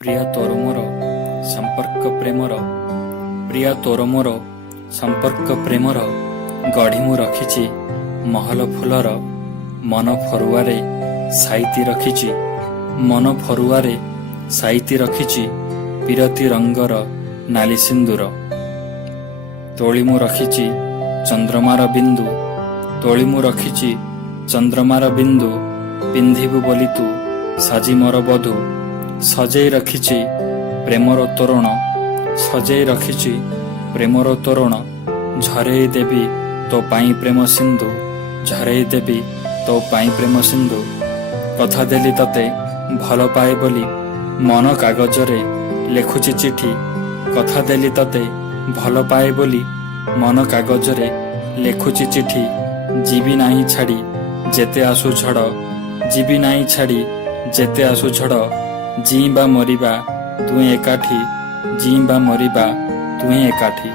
ପ୍ରିୟା ତୋର ମୋର ସମ୍ପର୍କ ପ୍ରେମର ପ୍ରିୟା ତୋର ମୋର ସମ୍ପର୍କ ପ୍ରେମର ଗଢ଼ି ମୁଁ ରଖିଛି ମହଲ ଫୁଲର ମନ ଫରୁଆରେ ସାଇତି ରଖିଛି ମନ ଫରୁଆରେ ସାଇତି ରଖିଛି ପିରତି ରଙ୍ଗର ନାଲି ସିନ୍ଦୁର ତୋଳି ମୁଁ ରଖିଛି ଚନ୍ଦ୍ରମାର ବିନ୍ଦୁ ତୋଳି ମୁଁ ରଖିଛି ଚନ୍ଦ୍ରମାର ବିନ୍ଦୁ ପିନ୍ଧିବୁ ବୋଲି ତୁ ସାଜି ମୋର ବଧୁ ସଜେଇ ରଖିଛି ପ୍ରେମର ତୋରଣ ସଜେଇ ରଖିଛି ପ୍ରେମର ତୋରଣ ଝରେଇ ଦେବି ତୋ ପାଇଁ ପ୍ରେମ ସିନ୍ଧୁ ଝରେଇ ଦେବି ତୋ ପାଇଁ ପ୍ରେମ ସିନ୍ଧୁ କଥା ଦେଲି ତତେ ଭଲ ପାଏ ବୋଲି ମନ କାଗଜରେ ଲେଖୁଛି ଚିଠି କଥା ଦେଲି ତତେ ଭଲ ପାଏ ବୋଲି ମନ କାଗଜରେ ଲେଖୁଛି ଚିଠି ଯିବି ନାହିଁ ଛାଡ଼ି ଯେତେ ଆସୁ ଝଡ଼ ଯିବି ନାହିଁ ଛାଡ଼ି ଯେତେ ଆସୁ ଝଡ଼ ଜୀଇଁବା ମରିବା ତୁହିଁ ଏକାଠି ଜୀଇଁବା ମରିବା ତୁହିଁ ଏକାଠି।